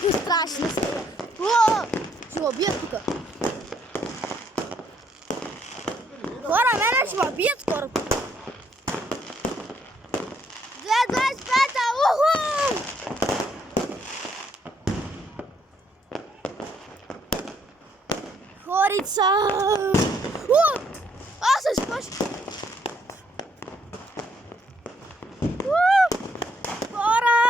Колко е страшно сега. О, ще ме бият тук. Хора, мене ще ме бият скоро. 2.25-та, уху! Хорица! Аз се спаш! Хора!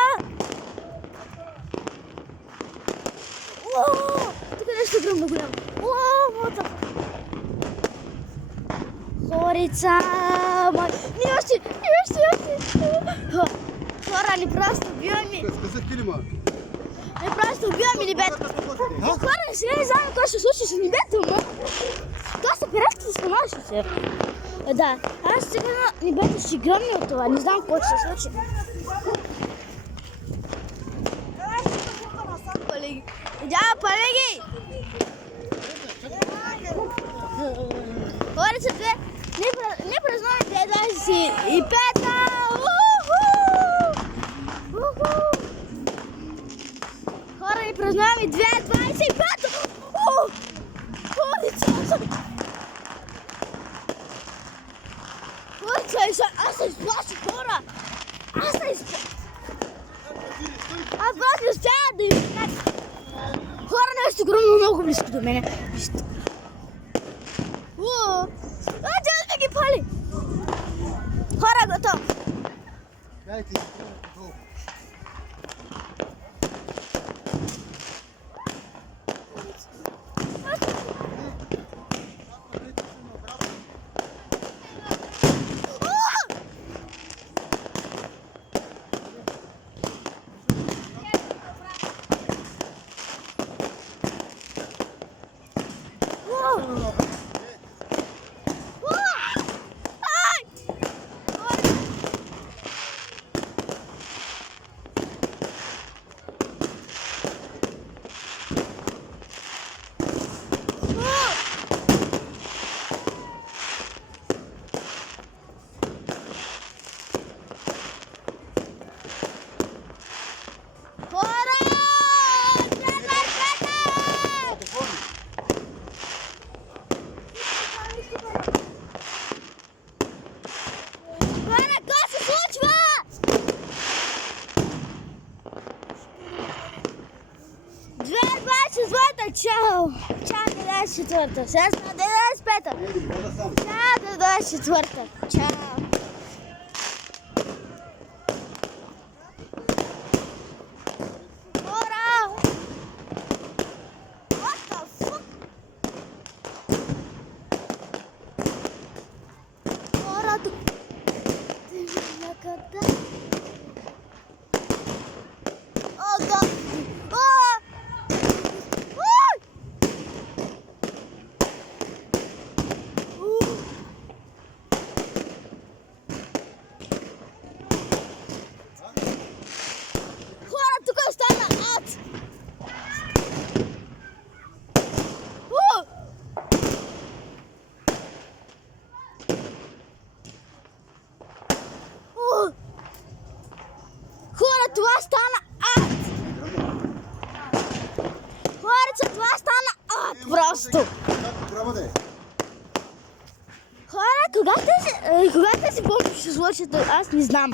Тук е нещо огромно голямо. Хорица! Милости! Хора, ни просто убиваме. Не просто убиваме небето. Хора, сега не знам какво ще се случи с небето, но доста пиратки се становище се. Да, аз сигурно небето ще гръмне от това. Не знам какво ще се случи. Да, палеги! Хорица, не празнуваме 25-та! Хора, не празнуваме 25-та! Хорица! Хорица, аз се изплаших, хора! Аз просто не успях да им... Хора, нещо огромно много близко до мене. Тя да ги пали! Хора, готов! Дайте. Чао! Чао до 24-та! Сега сме до 25-та! Чао до 24-та! Чао! Хора! What the fuck? Хора, тук... Накъде? О, да! Това стана ад! Хорица, това стана ад просто! Хора, кога тези бомби ще се случат, аз не знам.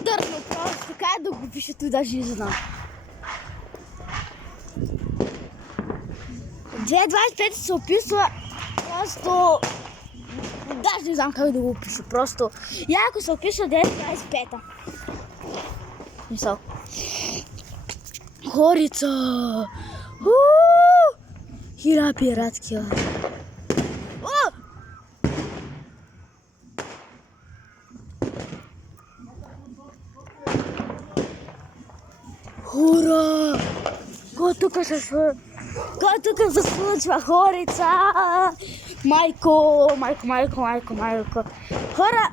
Ударно просто, така да го пише, той даже не знам. 2.25 се описва просто... Даже не знам как да го опиша, просто... Яко се описва 2.25-та. Мисъл. Хорица! Хиляда пиратки. Ура! Кой тук се случва? Хорица? Майко. Хора,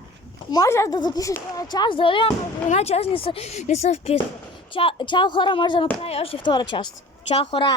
може да запишеш втора част, дали една част не се вписва. Чао хора, може да направи още втора част. Чао хора.